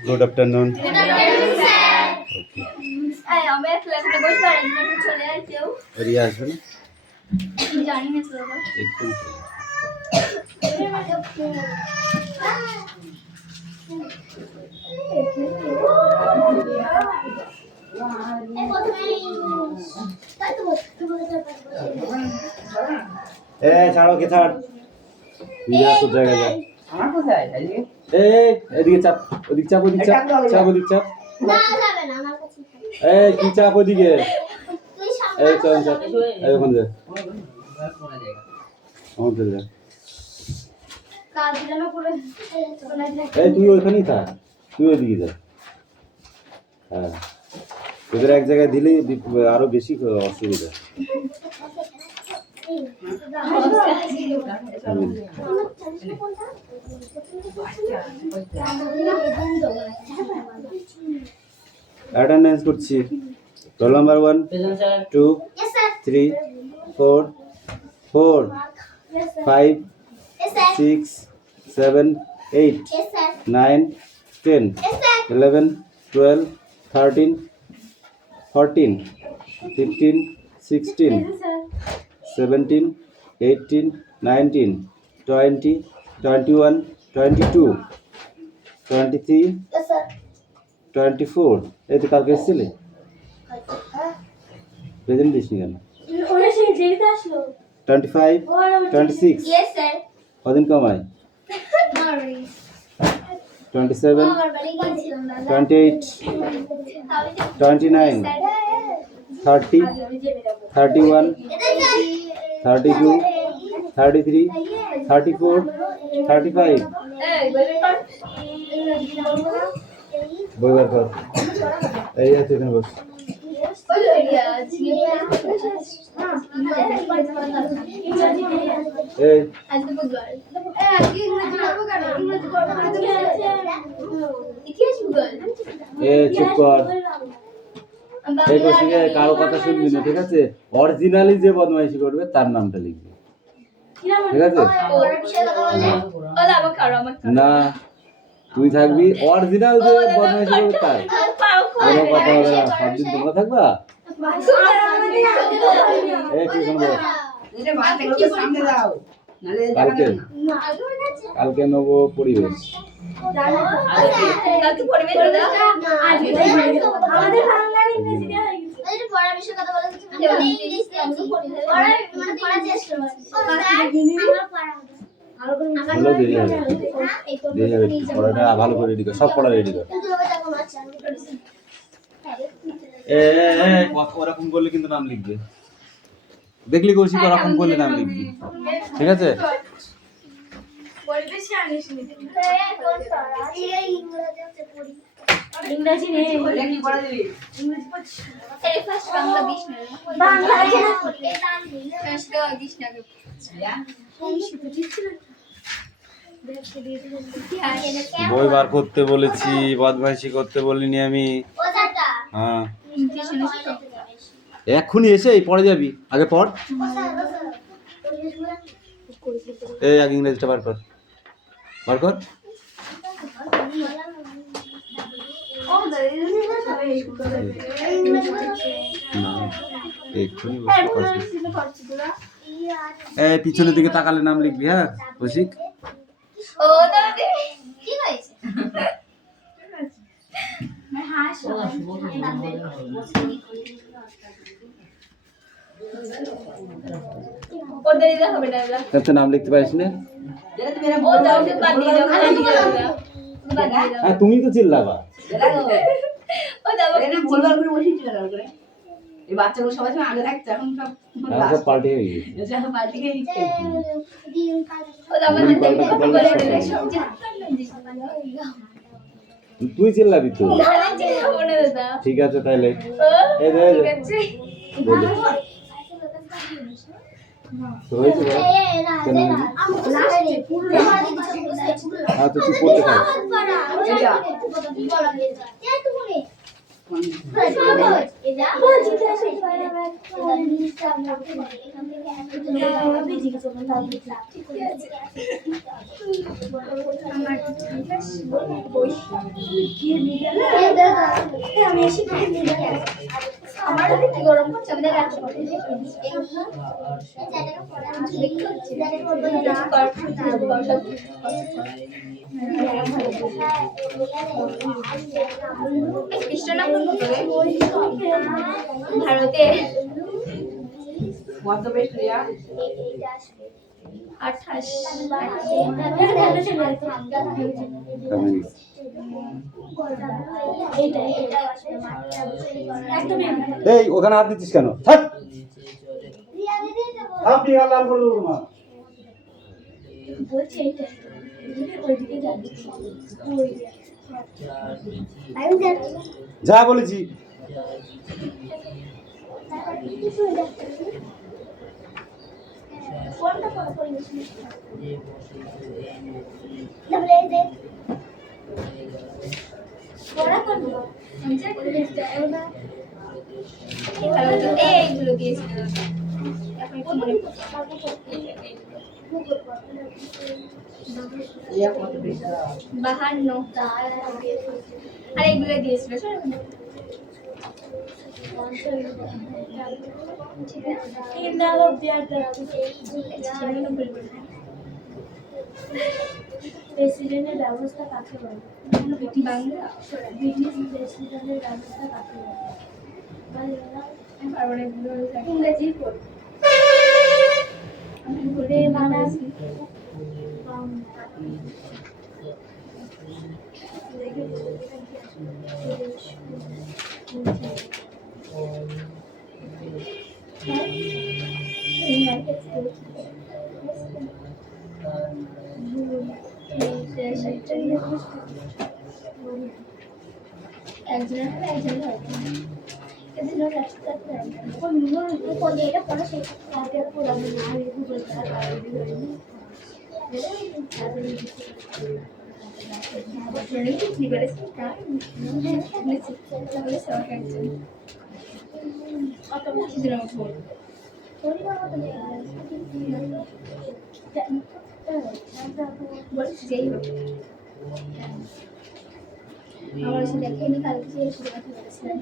Good afternoon. Riya আসবে না? একটু ছাড়ো কে ছাড় রিয়া তো জায়গা যা আমার কোথায় এদিকে চাপ ওদিক চাপ ওদিক চাপ চাপ ওদিক চাপ না যাবে না আমার কাছে কি চাপ ওদিকে চল চাপ ওখানে যা আমার চলে যা কাজ যেন করে তুই ওইখানেই থাক তুই ওইদিকে যা হ্যাঁ তোদের এক জায়গায় দিলেই আরো বেশি অসুবিধা অ্যাটেন্ডেন্স করছি রোল নাম্বার 1 2 3 4 4 5 6 7 8 9 10 11 12 13 14 15 16 17 18 19 20 21 22 23 24 এই তো কালকে এসেছিলে প্রেজেন্ট দিস নি কেন 25 26 Yes sir. কদিন কমায় 27 28 29 30 31 32 33 34 35 বই বার কর এই আছে এখানে বস এই চুপ কর এই কোশ্চেনে কারো কথা শুনবি না ঠিক আছে অরিজিনালি যে বদমাইশি করবে তার নামটা লিখবি ঠিক আছে না তুই থাকবি অরিজিনাল যে বদমাইশি করবে তাই কোনো কথা হবে না সব দিন তোমরা থাকবা এই টিউশন বস কালকে নেবো পরিবেশ ভালো দেরি হবে পড়াটা ভালো করে রেডি কর সব পড়া রেডি কর ওরকম করলে কিন্তু নাম লিখবে দেখলি কৌশিক ওরকম করলে নাম লিখবি ঠিক আছে ইংরেজি নেই কি পড়া দিবি ফার্স্ট বাংলা 20 না বাংলা আছে না ফার্স্ট 20 না বই বার করতে বলেছি বদমাইশি করতে বলিনি আমি হ্যাঁ এক্ষুনি এসে এই পড়ে যাবি আগে পড় এই আগে ইংরেজিটা বার কর বার কর এক্ষুনি এই পিছনের দিকে তাকালে নাম লিখবি হ্যাঁ কৌশিক ও দাদা কি হয়েছে নাম লিখতে পারিস না হ্যাঁ তুমি তো চিল্লাবা এই বাচ্চাগুলো সবাই আগে থাকছে এখন সব পার্টি হয়ে গেছে পার্টি হয়ে গেছে তুই চিল্লাবি তো ঠিক আছে তাইলে আমার কি গরম করছে আমাদের ভারতে কত বেশ রিয়া 28 এই ওখানে হাত দিচ্ছিস কেন? থাক আপনি লাল করে দেবো তোমার। যা বলেছি। এইগুলো দিয়েছিল রিয়া কত বেশ 52 আর এগুলো দিয়েছিল প্রেসিডেন্টের ব্যবস্থা কাকে বলে? বাংলা ব্রিটিশ প্রেসিডেন্টের ব্যবস্থা কাকে বলে? আর অনেকগুলো ইংরেজি পড় আমি বলে বানাস আমার সাথে দেখেনি কালকে এসে কথা বলেছিলাম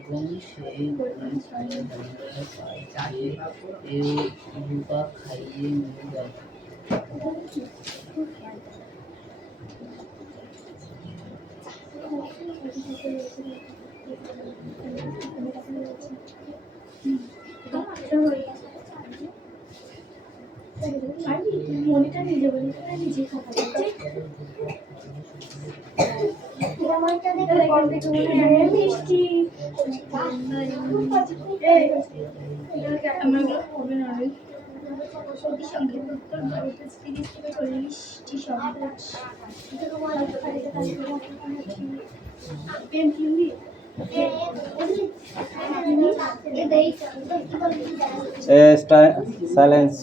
এবং সেই নৌকা খাইয়ে নিয়ে যাবে। মনিটা নিজে বলি নিজে খাতা মিষ্টি সঙ্গীত উত্তর ভারতের 30 থেকে 40টি শব্দ সাইলেন্স।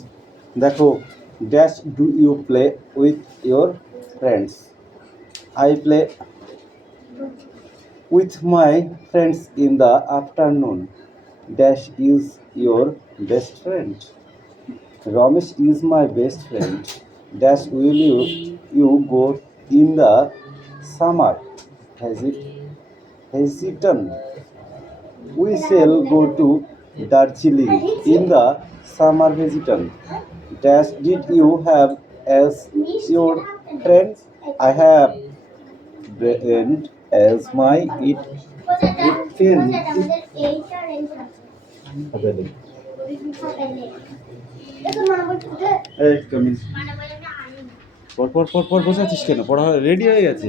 দেখো, dash do you play with your friends? I play with my friends in the afternoon. Dash is your best friend. Ramesh is my best friend. Dash will you go in the summer? Hesitant. We shall go to Darjeeling in the summer. Hesitant. Dash did you have as your friends? I have and as my it friend. এই cumin. পর বসাচ্ছিস কেন? পড়া ready হয়ে গেছে।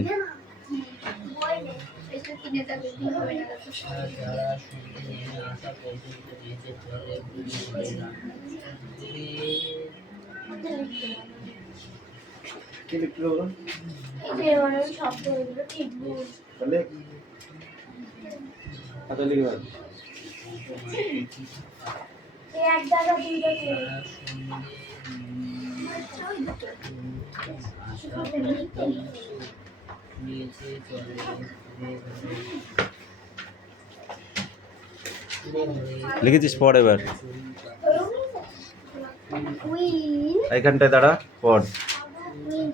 যারা শুনে আসা পর্যন্ত যেতে চলে কি লিখতে হবে? শব্দ এগুলো ঠিক ভুল তাহলে হাতে লিখে দাও। এক জায়গা দুইটা করে। লিখেছিস পড় এবার, উইন এইখানটায় দাঁড়া, পড়। উইন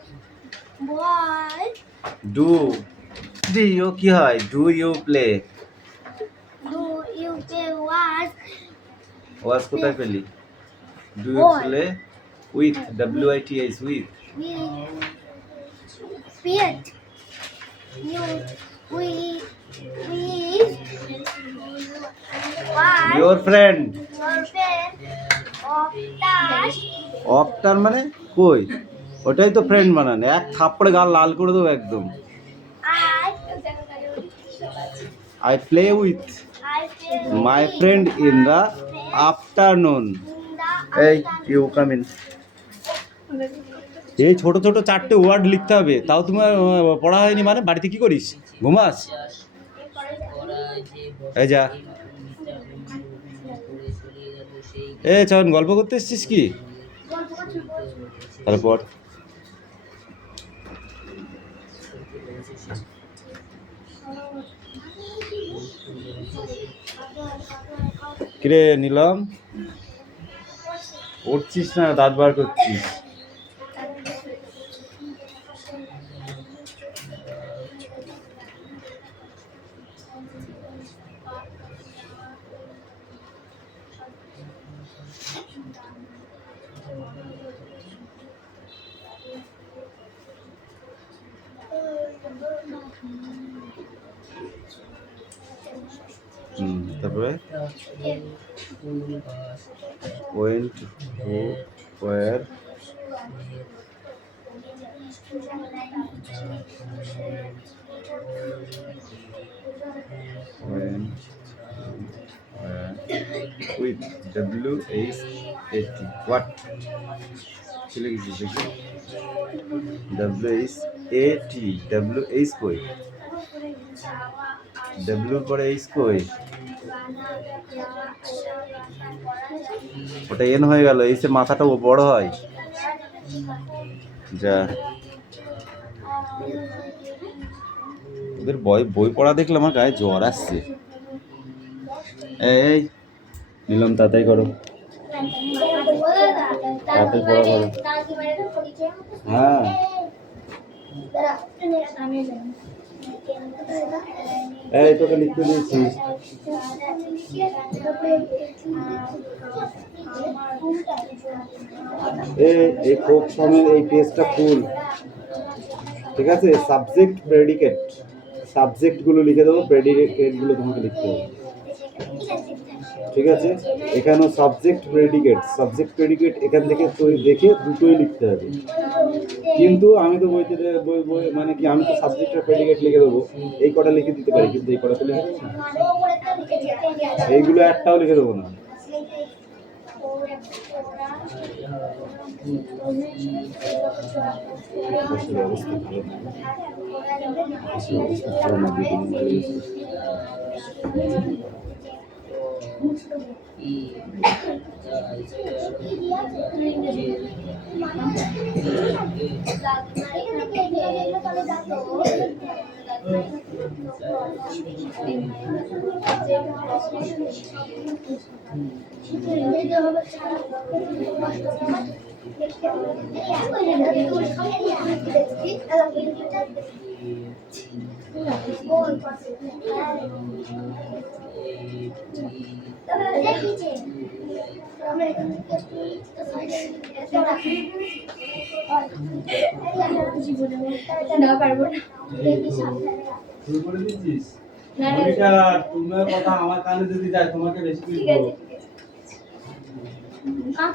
বল ডু ও কি হয়? Do you play? Do you play was was কোথায় পেলি? Do you Ball. Play with, WITH, with. With spirit you with was your friend. your friend of that after মানে কই? ওটাই তো ফ্রেন্ড বানান। এক থাপ্পড়ে গাল লাল করে দেবো একদম। I play with I play my friend in the afternoon. এই ইউ কাম ইন। এই ছোট ছোট 4টে ওয়ার্ড লিখতে হবে, তাও তোমার পড়া হয়নি মানে? বাড়িতে কি করিস? ঘুমাস? এই যা। এ চয়ন, গল্প করতে এসছিস কি? তাহলে পড়। কিরে নিলাম, পড়ছিস না দাঁত বার করছিস? তারপরে went, who, where, when, where, with, WHAT, what? কি লিখেছিস দেখি? WHAT, WH কই? W পরে H কই? ওটা এন হয়ে গেল, এই সে মাথাটা বড় হয়। যা, ওদের বই পড়া দেখলে আমার গায়ে জ্বর আসছে। এই নিলাম, তাড়াতাড়ি করো, তাড়াতাড়ি পড়া করো। হ্যাঁ এই তোকে লিখতে দিয়েছি। এই ফোক সমের এই পেজটা ফুল, ঠিক আছে? সাবজেক্ট প্রেডিকেট, সাবজেক্টগুলো লিখে দেবো, প্রেডিকেটগুলো তোমাকে লিখতে হবে, ঠিক আছে? এখানেও সাবজেক্ট প্রেডিকেট এখান থেকে দেখে দুটোই লিখতে হবে। কিন্তু আমি তো বইতে বই মানে কি, আমি তো সাবজেক্ট আর প্রেডিকেট লিখে দেবো, এই কটা লিখে দিতে পারি, কিন্তু এই কটা তো লিখে দেবো না, এইগুলো একটাও লিখে দেবো না। অবস্থা ভালো না, না পারবো না। শুরু করে দিচ্ছিস? তোমার কথা আমার কানে যদি যায় তোমাকে বেশি কিছু বলবো।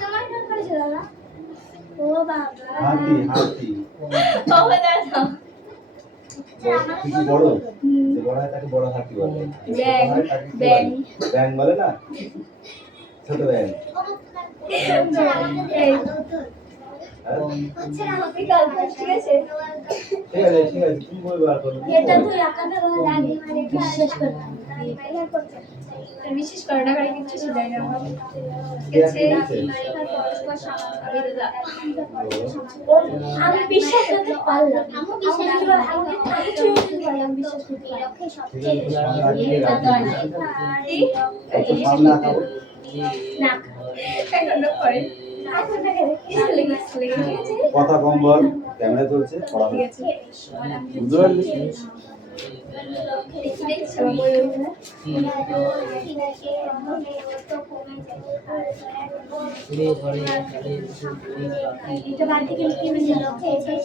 তোমার কান করেছে দাদা? ও বাবা, হাতি হাতি ও দাদা কি কি বড়, যে বড় হয় তাকে বড় হাতি বলে। ব্যাং, ছোট হয় তাকে কি ব্যাং। বলে? ব্যাং বলে না, ছোট ব্যাং। হচ্ছে না বিকল্প ঠিক আছে ঠিক আছে ঠিক আছে তুমি বই বার করো এটা তুই একানে বিশ্বাস কর বিশেষ করে না করে কিছু শিখাই না আমি বিশ্বাস করতে পারলাম আমি বিশ্বাস করতে পারলাম সামনে আঁকাবো না কথা কম বল ক্যামেরা চলছে পড়া হচ্ছে বুঝতে পারলি এটা বাদ থেকে কি মানে লক্ষ্যে আস্তে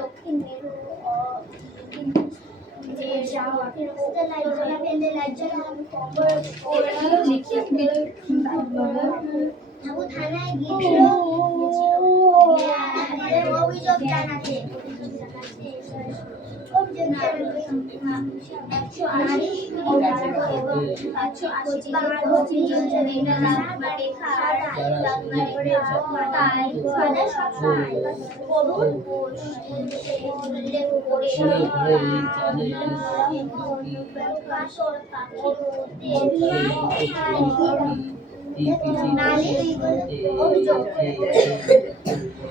দক্ষিণ মেরু যাওয়া থানায় গিয়েছিল অভিযোগ জানাতে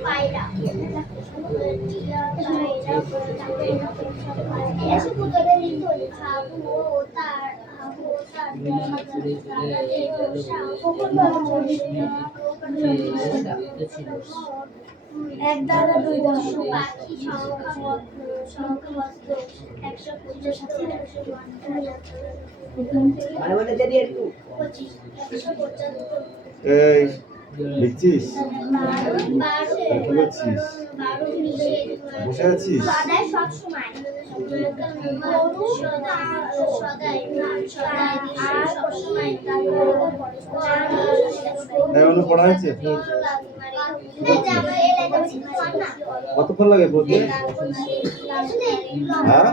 পায়রা এসে পুজোরে লিখতে খাবো তার এক দাদা দুই দাদা পাখি সংখ্যা 150 এই লিখছিস কি করছিস বসে আছিস সদাই সব সময় অনু পড়া হয়েছে কতক্ষণ লাগে পড়তে হ্যাঁ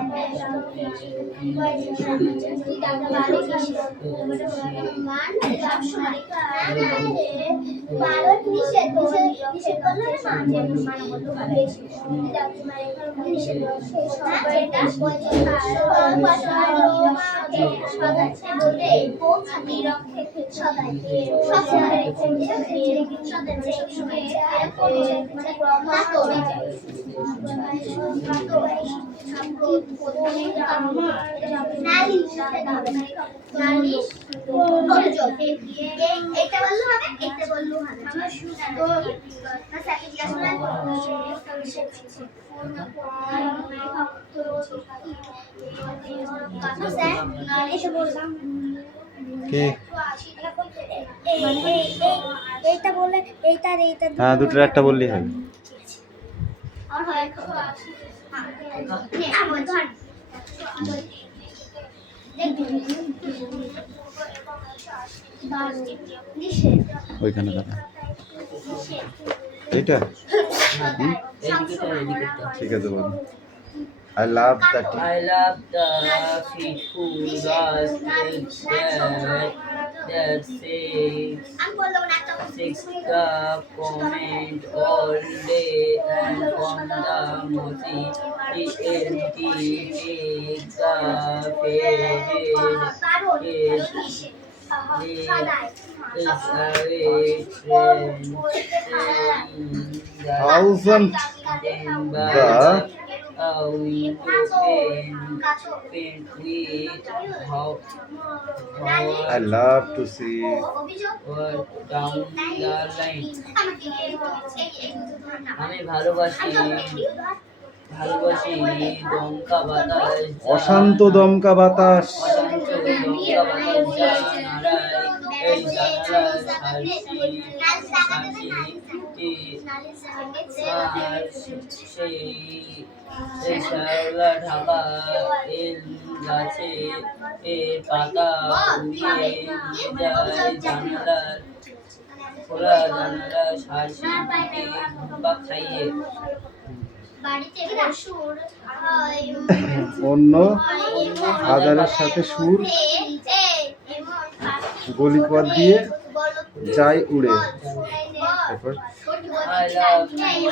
এটা বললো হবে এটা বললো হবে স্যারকে জিজ্ঞাসা এসে বললাম কে এইটা বললে এইটা এইটা হ্যাঁ দুটোর একটা বললেই হবে আর হয় আমার ধর ওইখানে দাদা এইটা ঠিক আছে বল I love that. I love the faithful basket that says six the comment all day and on the mozi the empty take the Thousand we paint with how I love to see down the line. আমি ভালোবাসি দমকা বাতাস অশান্ত দমকা বাতাস অশান্ত দমকা বাতাস জানালায় এই জানালায় সারসি আর সেই শ্যাওলা ঢাকা এল গাছে পাতা উড়িয়ে নিয়ে যায় জানালার খোলা জানালা হাসি দিকে ধোঁকা খাইয়ে। বাড়িতে পশুর অন্য আদারের সাথে সুর গলিপথ দিয়ে যায় উড়ে। তারপর I love you,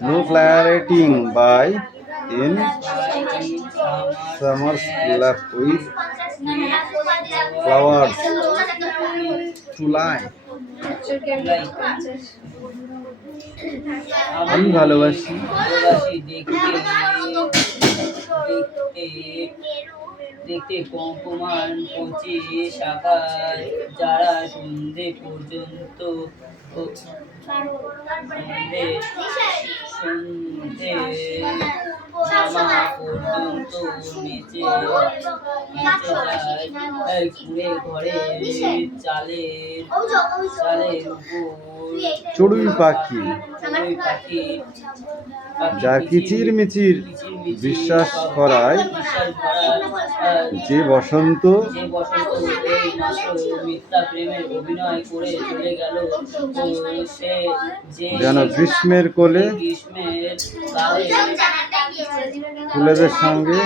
no clarity by in summer's left with flowers to lie. আমি ভালোবাসি দেখতে কম্পমান কচি শাখায় যারা সন্ধে পর্যন্ত সন্ধে নামা পর্যন্ত নিচে যায় ঘুরে ঘরে চালের উপর চড়ুই পাখি যা কিচির মিচির বিশ্বাস করায় যে বসন্ত এই মাত্র মিথ্যা প্রেমের অভিনয় করে চলে গেল সে যে যেন গ্রীষ্মের কোলে গ্রীষ্মের কালে ফুলেদের সঙ্গে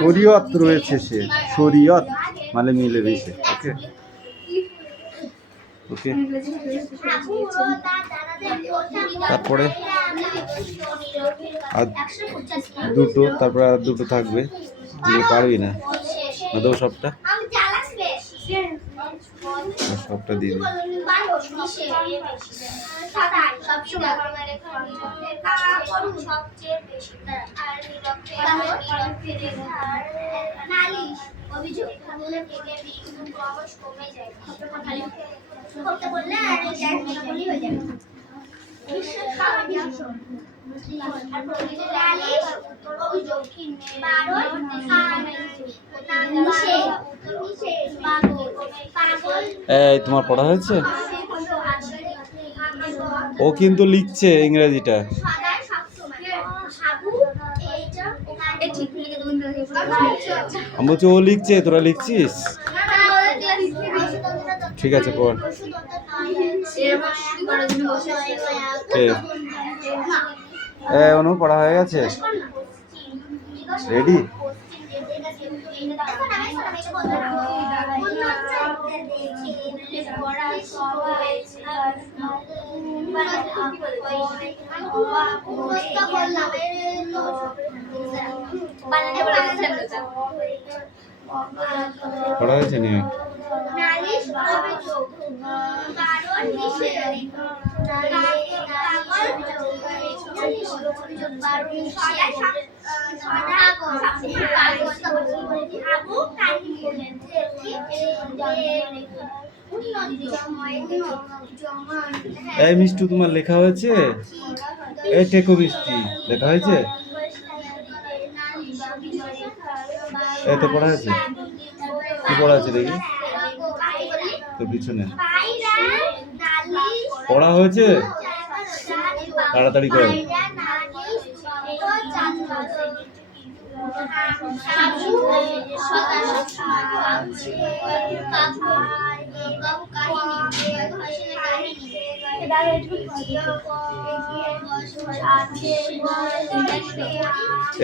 শরীয়ত রয়েছে, সে শরীয়ত মানে মিলে রয়েছে। ওকে ওকে তারপরে আর দুটো, তারপরে আর দুটো থাকবে, পারবি না দেবো সবটা, সবটা দিয়ে দিই। অভিযোগ থাকলে কমে যায়, করতে বললে আর বলি হয়ে যাবে। এই তোমার পড়া হয়েছে? ও কিন্তু লিখছে ইংরেজিটা। আমি বলছি ও লিখছে, তোরা লিখছিস? ঠিক আছে পড়। অনু পড়া হয়ে গেছে? রেডি? পড়া হয়েছে নিয়ে নালিশ অভিযোগ কারণ নিষেধ এই মিষ্টু তোমার লেখা হয়েছে? এই টেকো মিষ্টি লেখা হয়েছে? এই তো পড়া হয়েছে। কি পড়া আছে দেখি তোর পিছনে? পড়া হয়েছে? তাড়াতাড়ি করো।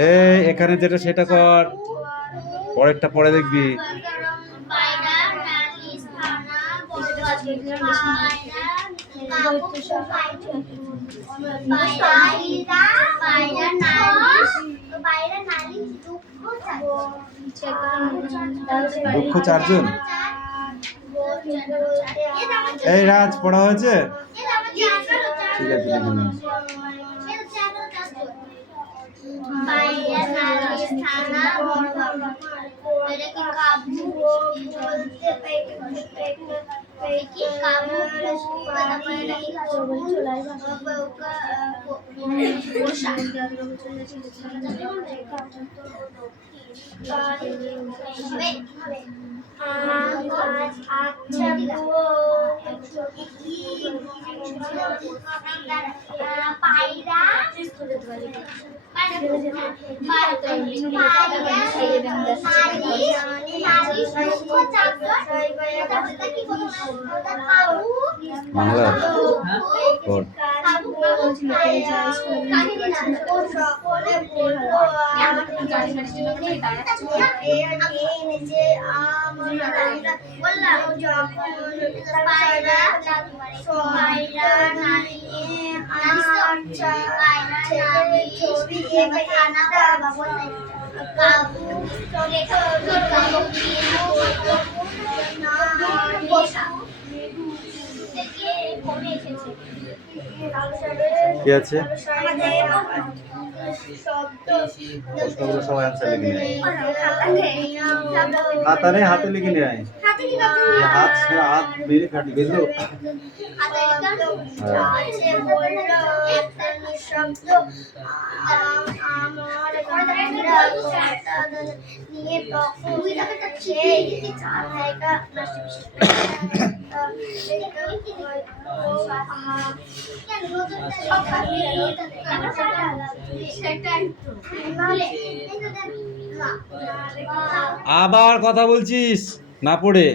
এই এখানে যেটা সেটা কর, পরেরটা পরে দেখবি। দুঃখ চারজন। এই রাজ পড়া হয়েছে? ঠিক আছে, লিখে নিন। বাংলা পড়। কি আছে? প্রশ্নগুলো সবাই অ্যান্সার লিখে নেয়। খাতা নেই, হাতে লিখে নেয়। হাত হাত মেরে কাটি গেলো। আবার কথা বলছিস না পড়ে?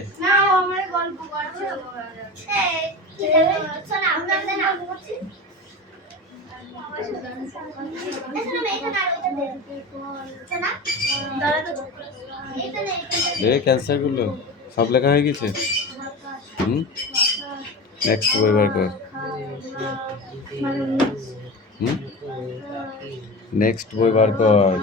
ক্যান্সার গুলো সব লেখা হয়ে গেছে। নেক্সট বই বার কর। নেক্সট বই বার কর।